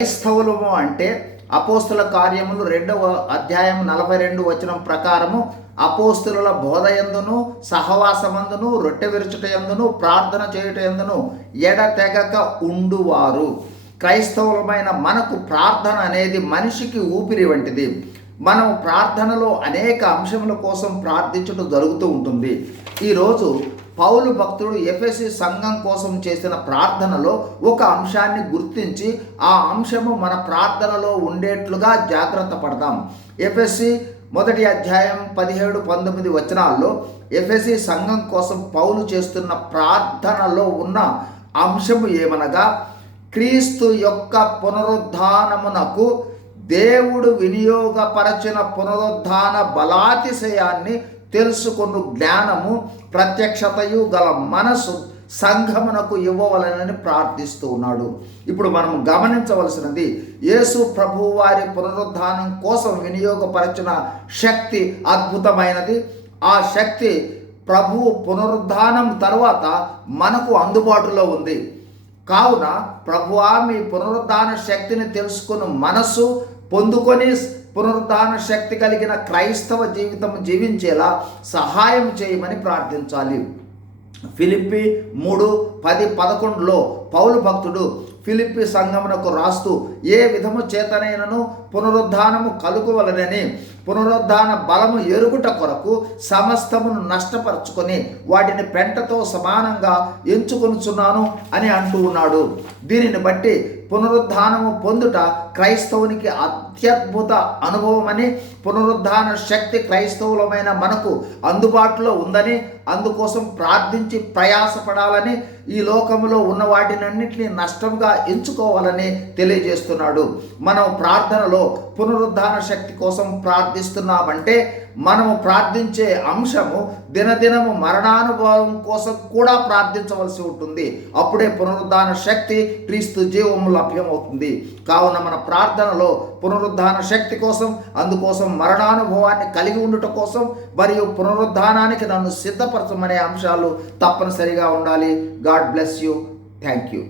క్రైస్తవులము అంటే అపోస్తుల కార్యములు రెండవ అధ్యాయం నలభై రెండు వచనం ప్రకారము అపోస్తుల బోధయందును సహవాసమందును రొట్టె విరుచుటయందును ప్రార్థన చేయుట ఎందును ఎడతెగక ఉండువారు. క్రైస్తవులమైన మనకు ప్రార్థన అనేది మనిషికి ఊపిరి వంటిది. మనం ప్రార్థనలో అనేక అంశముల కోసం ప్రార్థించడం జరుగుతూ ఉంటుంది. ఈరోజు పౌలు భక్తుడు ఎఫ్ఎసి సంఘం కోసం చేసిన ప్రార్థనలో ఒక అంశాన్ని గుర్తించి ఆ అంశము మన ప్రార్థనలో ఉండేట్లుగా జాగ్రత్త పడదాం. ఎఫ్ఎస్సి మొదటి అధ్యాయం పదిహేడు పంతొమ్మిది వచనాల్లో ఎఫ్ఎస్సి సంఘం కోసం పౌలు చేస్తున్న ప్రార్థనలో ఉన్న అంశము ఏమనగా క్రీస్తు యొక్క పునరుద్ధానమునకు దేవుడు వినియోగపరచిన పునరుద్ధాన బలాతిశయాన్ని తెలుసుకుని జ్ఞానము ప్రత్యక్షతయు గల మనసు సంఘమునకు ఇవ్వవలనని ప్రార్థిస్తూ ఉన్నాడు. ఇప్పుడు మనం గమనించవలసినది యేసు ప్రభు వారి పునరుద్ధానం కోసం వినియోగపరచిన శక్తి అద్భుతమైనది. ఆ శక్తి ప్రభు పునరుద్ధానం తర్వాత మనకు అందుబాటులో ఉంది. కావున ప్రభువా మీ పునరుద్ధాన శక్తిని తెలుసుకుని మనస్సు పొందుకొని పునరుద్ధాన శక్తి కలిగిన క్రైస్తవ జీవితం జీవించేలా సహాయం చేయమని ప్రార్థించాలి. ఫిలిప్పి మూడు పది పదకొండులో పౌలు భక్తుడు ఫిలిప్పి సంఘమునకు రాస్తూ ఏ విధము చేతనైనను పునరుద్ధానము కలుగువలనని పునరుద్ధాన బలము ఎరుగుట కొరకు సమస్తమును నష్టపరుచుకొని వాటిని పెంటతో సమానంగా ఎంచుకొనుచున్నాను అని అంటూ ఉన్నాడు. దీనిని బట్టి పునరుద్ధానము పొందుట క్రైస్తవునికి అత్యద్భుత అనుభవమని పునరుద్ధాన శక్తి క్రైస్తవులమైన మనకు అందుబాటులో ఉందని అందుకోసం ప్రార్థించి ప్రయాసపడాలని ఈ లోకంలో ఉన్న వాటినన్నింటినీ నష్టంగా ఎంచుకోవాలని తెలియజేస్తున్నాడు. మనం ప్రార్థనలో పునరుద్ధాన శక్తి కోసం ప్రార్థిస్తున్నామంటే మనము ప్రార్థించే అంశము దినదినము మరణానుభవం కోసం కూడా ప్రార్థించవలసి ఉంటుంది. అప్పుడే పునరుద్ధాన శక్తి క్రీస్తు జీవంలో లభ్యమవుతుంది. కావున మన ప్రార్థనలో పునరుద్ధాన శక్తి కోసం అందుకోసం మరణానుభవాన్ని కలిగి ఉండుట కోసం మరియు పునరుద్ధానానికి నన్ను సిద్ధపరచమనే అంశాలు తప్పనిసరిగా ఉండాలి. God bless you. Thank you.